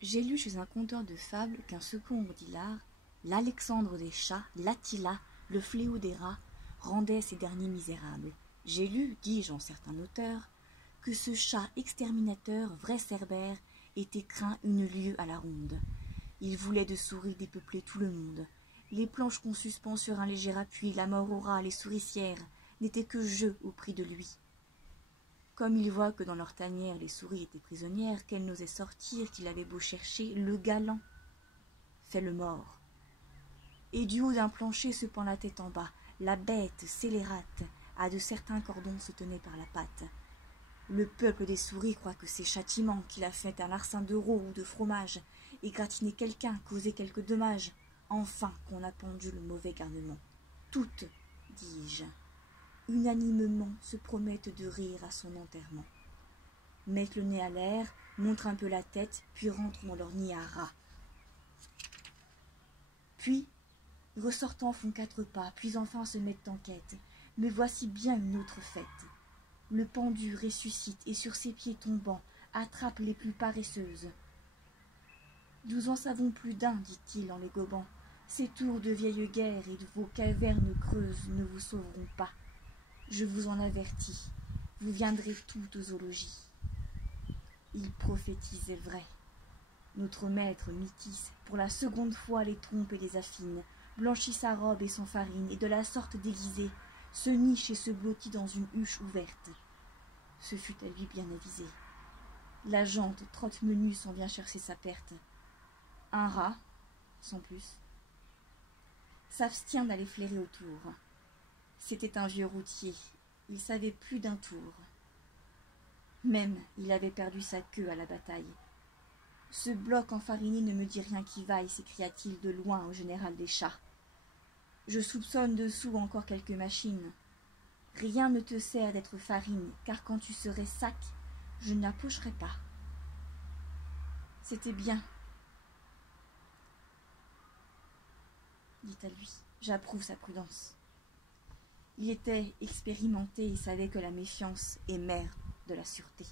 J'ai lu chez un conteur de fables qu'un second Ordilard, l'Alexandre des chats, l'Attila, le fléau des rats, rendait ces derniers misérables. J'ai lu, dis-je en certain auteur, que ce chat exterminateur, vrai Cerbère, était craint une lieue à la ronde. Il voulait de souris dépeupler tout le monde. Les planches qu'on suspend sur un léger appui, la mort au rat, les souricières, n'étaient que jeux au prix de lui. Comme il voit que dans leur tanière les souris étaient prisonnières, qu'elles n'osaient sortir, qu'il avait beau chercher, le galant fait le mort. Et du haut d'un plancher se pend la tête en bas, la bête scélérate, à de certains cordons se tenait par la patte. Le peuple des souris croit que c'est châtiment, qu'il a fait un larcin d'euros ou de fromage, et gratiné quelqu'un, causé quelque dommage, enfin qu'on a pendu le mauvais garnement. Toutes, dis-je, unanimement se promettent de rire à son enterrement. Mettent le nez à l'air, montrent un peu la tête, puis rentrent dans leur nid à rats. Puis, ressortant font 4 pas, puis enfin se mettent en quête. Mais voici bien une autre fête. Le pendu ressuscite et sur ses pieds tombants attrape les plus paresseuses. Nous en savons plus d'un, dit-il en les gobant. Ces tours de vieille guerre et de vos cavernes creuses ne vous sauveront pas. Je vous en avertis, vous viendrez toutes aux zoologies. Il prophétisait vrai. Notre maître Mythis, pour la seconde fois, les trompe et les affine, blanchit sa robe et son farine, et de la sorte déguisé, se niche et se blottit dans une huche ouverte. Ce fut à lui bien avisé. La jante trotte menue s'en vient chercher sa perte. Un rat, sans plus, s'abstient d'aller flairer autour. C'était un vieux routier, il savait plus d'un tour. Même il avait perdu sa queue à la bataille. Ce bloc enfariné ne me dit rien qui vaille, s'écria-t-il de loin au général des chats. Je soupçonne dessous encore quelques machines. Rien ne te sert d'être farine, car quand tu serais sac, je n'approcherais pas. C'était bien, dit à lui. J'approuve sa prudence. Il était expérimenté et savait que la méfiance est mère de la sûreté.